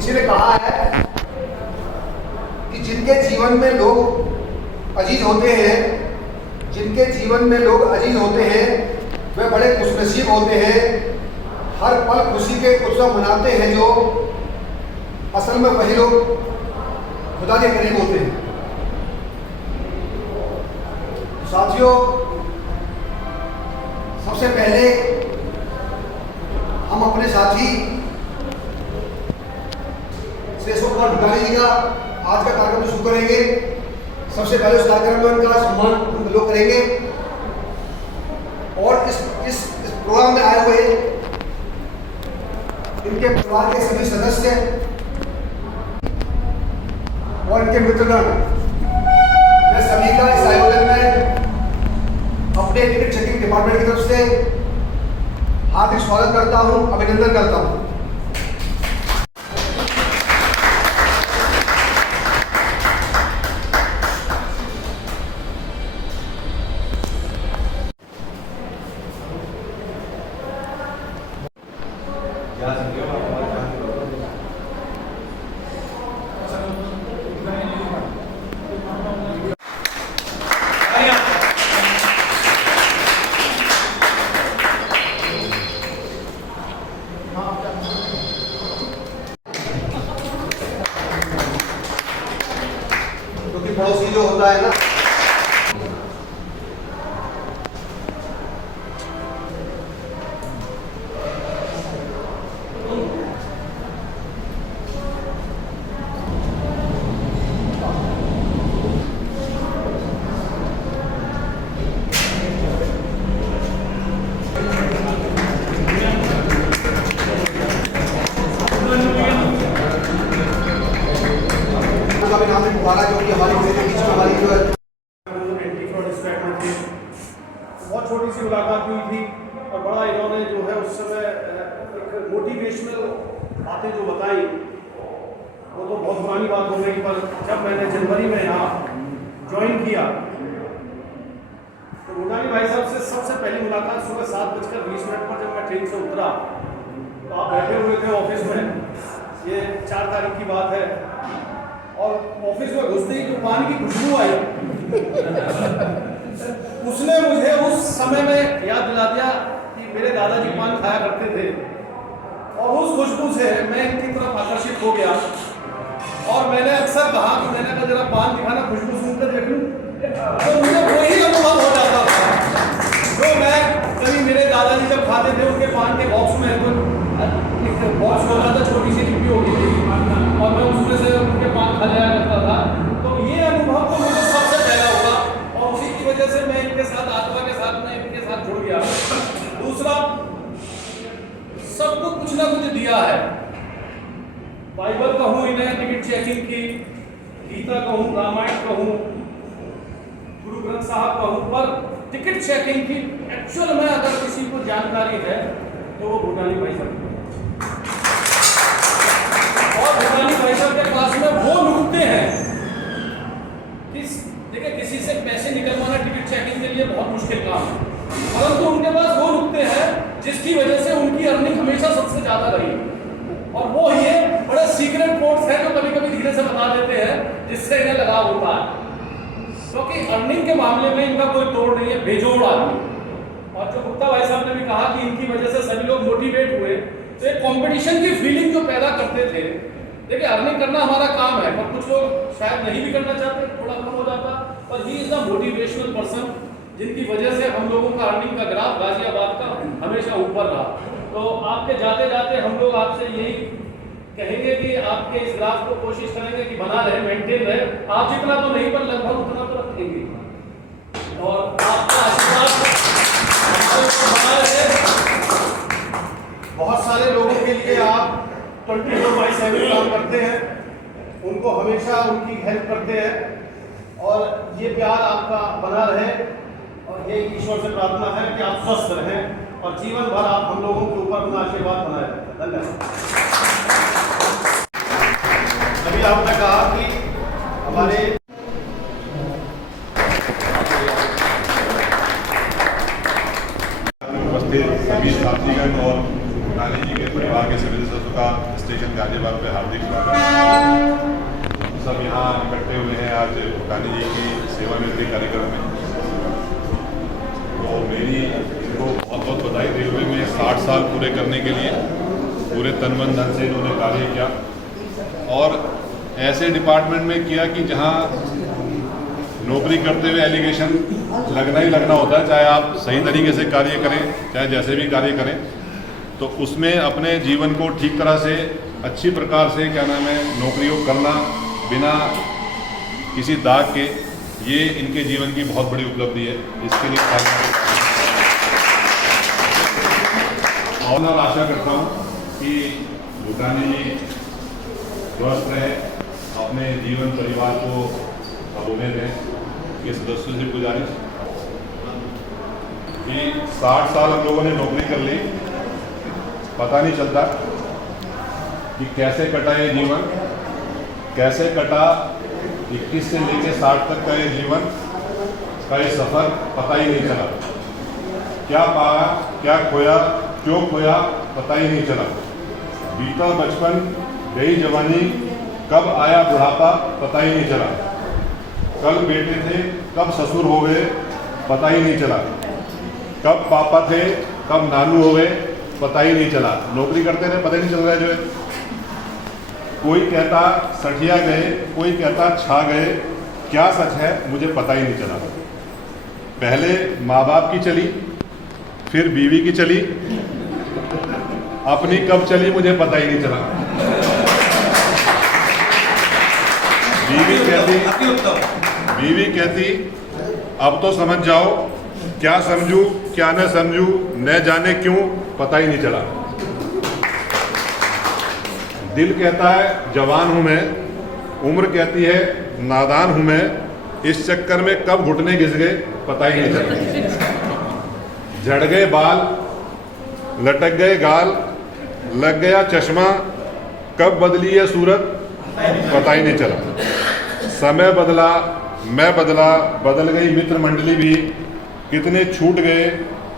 किसी ने कहा है कि जिनके जीवन में लोग अजीज होते हैं, जिनके जीवन में लोग अजीज होते हैं वे बड़े खुशनसीब होते हैं। हर पल खुशी के उत्सव मनाते हैं जो असल में वही लोग खुदा के करीब होते हैं। साथियों, सबसे पहले हम अपने साथी श्रेष्ठ कुमार भुटानी जी का आज का कार्यक्रम शुरू करेंगे। सबसे पहले उस कार्यक्रम में उनका सम्मान हम लोग करेंगे और इस प्रोग्राम में आए हुए इनके परिवार के सभी सदस्य और इनके मित्रगण, मैं सभी का इस आयोजन में अपने टिकट चेकिंग डिपार्टमेंट की तरफ से हार्दिक स्वागत करता हूं, अभिनंदन करता हूं। पड़ोसी जो होता है ना, मुबारक जो कि हमारी बीच में हमारी जो है एंटी फ्रॉड स्क्वाड में थे। बहुत छोटी सी मुलाकात हुई थी और बड़ा इन्होंने जो है उस समय एक मोटिवेशनल बातें जो बताई वो तो बहुत पुरानी बात हो गई, पर जब मैंने जनवरी में यहाँ ज्वाइन किया तो भुटानी भाई साहब से सबसे पहली मुलाकात सुबह 7:20 पर जब मैं ट्रेन से उतरा तो आप बैठे हुए थे ऑफिस में। ये 4 तारीख की बात है और ऑफिस में घुसते ही जो पान की खुशबू आई उसने मुझे उस समय में याद दिला दिया कि मेरे दादाजी पान खाया करते थे और उस खुशबू से मैं इनकी तरफ आकर्षित हो गया। और मैंने अक्सर कहा कि मैंने कहा जरा पान दिखाना, खुशबू सुनकर देख लूं, तो मुझे वही अनुभव हो जाता था जो मैं कभी मेरे दादाजी जब खाते थे उनके पान के बॉक्स में एक बॉक्स होता था, छोटी सी डिब्बी होती थी और मैं उसमें से उनके पान खा जाया करता था। तो ये अनुभव तो मुझे सबसे पहला हुआ और उसी की वजह से मैं इनके साथ आत्मा के साथ में इनके साथ जुड़ गया। दूसरा, सबको कुछ ना कुछ दिया है। बाइबल कहूँ इन्हें टिकट चेकिंग की, गीता कहूँ, रामायण कहूँ, गुरु ग्रंथ साहब कहूँ, पर टिकट चेकिंग की एक्चुअल में अगर किसी को जानकारी है तो वो भुटानी भाई साहब और भुटानी भाई साहब के पास में वो नुक्ते हैं। देखिए, किसी से पैसे निकलवाना टिकट चेकिंग के लिए बहुत मुश्किल काम है, परंतु उनके पास वो नुक्ते हैं जिसकी वजह से उनकी अर्निंग हमेशा सबसे ज्यादा रही। और वो ये बड़े सीक्रेट कोड्स हैं जो कभी कभी धीरे से बता देते हैं जिससे इन्हें लगाव होता है, क्योंकि अर्निंग के मामले में इनका कोई तोड़ नहीं है, बेजोड़ आदमी। और जो गुप्ता भाई साहब ने भी कहा कि इनकी वजह से सभी लोग मोटिवेट हुए, तो एक कंपटीशन की फीलिंग जो पैदा करते थे। देखिए, अर्निंग करना हमारा काम है, पर कुछ लोग शायद नहीं भी करना चाहते, थोड़ा कम हो जाता, पर he is the motivational person जिनकी वजह से हम लोगों का अर्निंग का ग्राफ गाजियाबाद का हमेशा ऊपर रहा। तो आपके जाते जाते हम लोग आपसे यही कहेंगे कि आपके इस ग्राफ को कोशिश करेंगे कि बना रहे, मेंटेन रहे। आप जितना तो नहीं, पर लगभग उतना तो रखेंगे और आपका आशीर्वाद बना रहे। बहुत सारे लोगों के लिए आप 24/7 काम करते हैं, उनको हमेशा उनकी हेल्प करते हैं और ये प्यार आपका बना रहे। और ये ईश्वर से प्रार्थना है कि आप स्वस्थ रहें और जीवन भर आप हम लोगों के ऊपर अपना आशीर्वाद बनाए रखें। धन्यवाद। अभी आपने कहा कि हमारे उपस्थित सभी साथीगण और भूटानी जी के परिवार के सभी सदस्यों का स्टेशन गाजियाबाद पे हार्दिक स्वागत। सब यहाँ इकट्ठे हुए हैं आज भूटानी जी की सेवानिवृत्ति कार्यक्रम में। तो मेरी इनको बहुत बहुत बधाई दे हुए मैं 60 साल पूरे करने के लिए पूरे तन मन धन से इन्होंने कार्य किया और ऐसे डिपार्टमेंट में किया कि जहाँ नौकरी करते हुए एलिगेशन लगना ही लगना होता है, चाहे आप सही तरीके से कार्य करें चाहे जैसे भी कार्य करें, तो उसमें अपने जीवन को ठीक तरह से अच्छी प्रकार से क्या नाम है नौकरी को करना बिना किसी दाग के, ये इनके जीवन की बहुत बड़ी उपलब्धि है। इसके लिए और आशा करता हूँ कि भूटानी जी स्वस्थ रहे, अपने जीवन परिवार को होने दें। ये सदस्यों से गुजारिश कि 60 साल हम लोगों ने नौकरी कर ली, पता नहीं चलता कि कैसे कटा ये जीवन, कैसे कटा 21 से लेकर 60 तक का ये जीवन का ये सफ़र, पता ही नहीं चला। क्या पाया क्या खोया क्यों खोया पता ही नहीं चला। बीता बचपन गई जवानी, कब आया बुढ़ापा पता ही नहीं चला। कल बेटे थे कब ससुर हो गए पता ही नहीं चला। कब पापा थे कब नानू हो गए पता ही नहीं चला। नौकरी करते रहे पता ही नहीं चल रहा है जो है। कोई कहता सठिया गए, कोई कहता छा गए, क्या सच है मुझे पता ही नहीं चला। पहले माँ बाप की चली, फिर बीवी की चली, अपनी कब चली मुझे पता ही नहीं चला। बीवी कहती अब तो समझ जाओ, क्या समझूं क्या न समझूं न जाने क्यों पता ही नहीं चला। दिल कहता है जवान हूं मैं, उम्र कहती है नादान हूं मैं, इस चक्कर में कब घुटने घिस गए पता ही नहीं चला। झड़ गए बाल, लटक गए गाल, लग गया चश्मा, कब बदली है सूरत पता ही नहीं चला। समय बदला मैं बदला, बदल गई मित्र मंडली भी, कितने छूट गए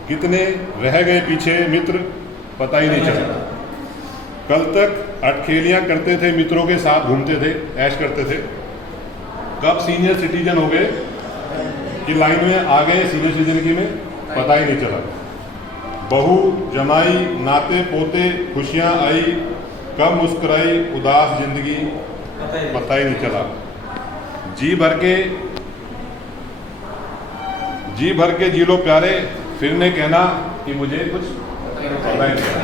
कितने रह गए पीछे मित्र पता ही नहीं चला। कल तक अटखेलियाँ करते थे मित्रों के साथ घूमते थे, ऐश करते थे, कब सीनियर सिटीजन हो गए कि लाइन में आ गए सीनियर सिटीजन में पता ही नहीं चला। बहू जमाई नाते पोते खुशियाँ आई, कब मुस्कुराई उदास जिंदगी पता ही नहीं चला। जी भर के जी लो प्यारे, फिर ने कहना कि मुझे कुछ पता ही नहीं चला।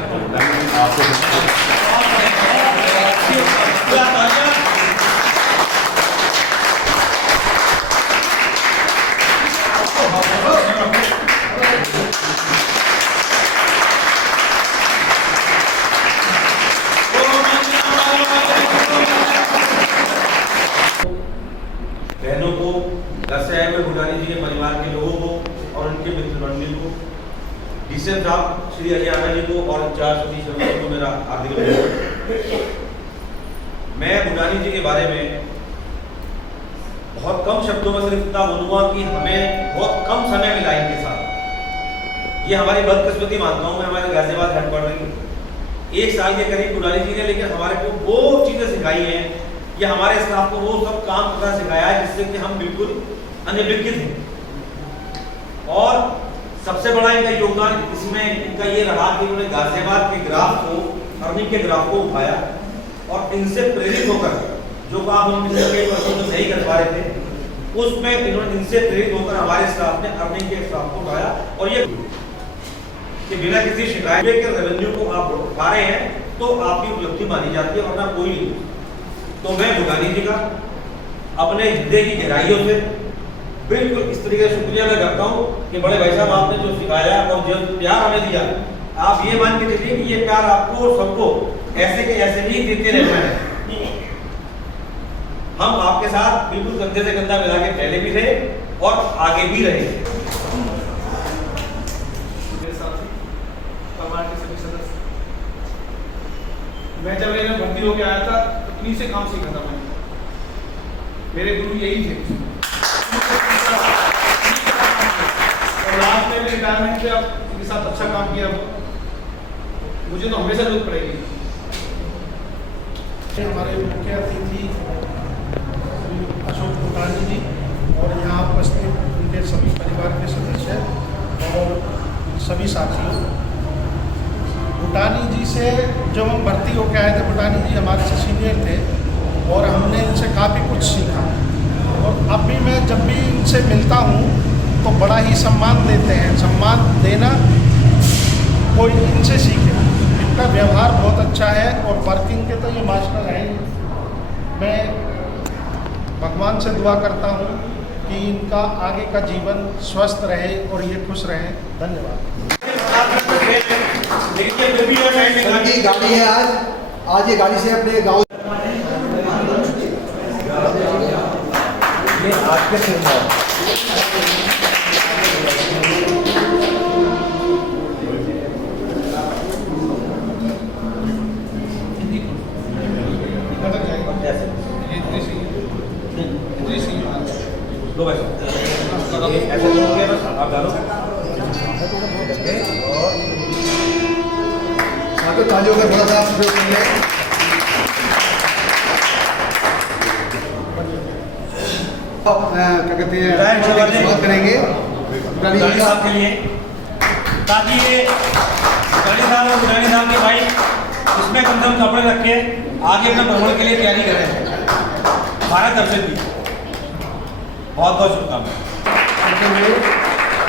बहनों को, घर से आए हुए भूटानी जी के परिवार के लोगों को और उनके मित्र मंडली को, डीसीएम साहब श्री हरियाणा जी को और इंचार्ज सतीश शर्मा जी को मेरा हार्दिक अभिनंदन। मैं भूटानी जी के बारे में बहुत कम शब्दों में सिर्फ इतना बोलूँगा कि हमें बहुत कम समय मिला इनके साथ। ये हमारी बदकिस्मती मानता हूँ मैं, हमारे गाजियाबाद हेडक्वार्टर 1 साल के करीब भूटानी जी ने लेकिन हमारे को वो चीज़ें सिखाई हैं या हमारे स्टाफ को वो सब काम करना सिखाया है जिससे कि हम बिल्कुल अनभिज्ञ थे। और सबसे बड़ा इनका योगदान इसमें इनका ये रहा कि उन्होंने गाजियाबाद के ग्राफ को, अर्निंग के ग्राफ को उठाया और इनसे प्रेरित होकर जो काम हम पिछले कई वर्षों में नहीं कर पा रहे थे, उसमें इन्होंने इनसे प्रेरित होकर हमारे स्टाफ ने अर्निंग के स्टाफ को उठाया। और ये कि बिना किसी शिकायत के रेवेन्यू को आप पा रहे हैं तो आपकी उपलब्धि मानी जाती है, वरना कोई नहीं। तो मैं भूटानी जी का अपने हृदय की गहराइयों से बिल्कुल इस तरीके से शुक्रिया अदा करता हूँ कि बड़े भाई साहब आपने जो सिखाया और जो प्यार हमें दिया, आप ये मान के चलिए कि ये प्यार आपको सबको ऐसे के ऐसे ही देते रहना है। हम आपके साथ बिल्कुल कंधे से कंधा मिला के पहले भी थे और आगे भी रहेंगे। मैं जब रेलवे में भर्ती होकर आया था तो इन्हीं से काम सीखा था मैंने। मेरे गुरु यही थे। और लास्ट में रिटायरमेंट पे अब इनके साथ अच्छा काम किया। मुझे तो हमेशा जरूरत पड़ेगी। हमारे मुख्य अतिथि श्री अशोक भूटानी जी और यहाँ उपस्थित उनके सभी परिवार के सदस्य और सभी साथियों, भूटानी जी से जब हम भर्ती होकर आए थे, भूटानी जी हमारे से सीनियर थे और हमने इनसे काफ़ी कुछ सीखा। और अब भी मैं जब भी इनसे मिलता हूँ तो बड़ा ही सम्मान देते हैं। सम्मान देना कोई इनसे सीखे। इनका व्यवहार बहुत अच्छा है और वर्किंग के तो ये मास्टर हैं। मैं भगवान से दुआ करता हूँ कि इनका आगे का जीवन स्वस्थ रहे और ये खुश रहें। धन्यवाद। उनकी गाड़ी है आज ये गाड़ी से अपने गाँव आज के लो भाई ऐसे तो हो गया बस आप डालो और तालियों का थोड़ा सा प्रयोग करेंगे। क्या कहते हैं बात करेंगे मुरारी साहब के लिए, ताकि ये मुरारी साहब और मुरारी साहब के भाई इसमें कम से कम कपड़े रख के आगे अपने भ्रमण के लिए तैयारी करें। भारत दर्शन की बहुत बहुत शुभकामनाएं।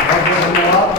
बहुत बहुत धन्यवाद।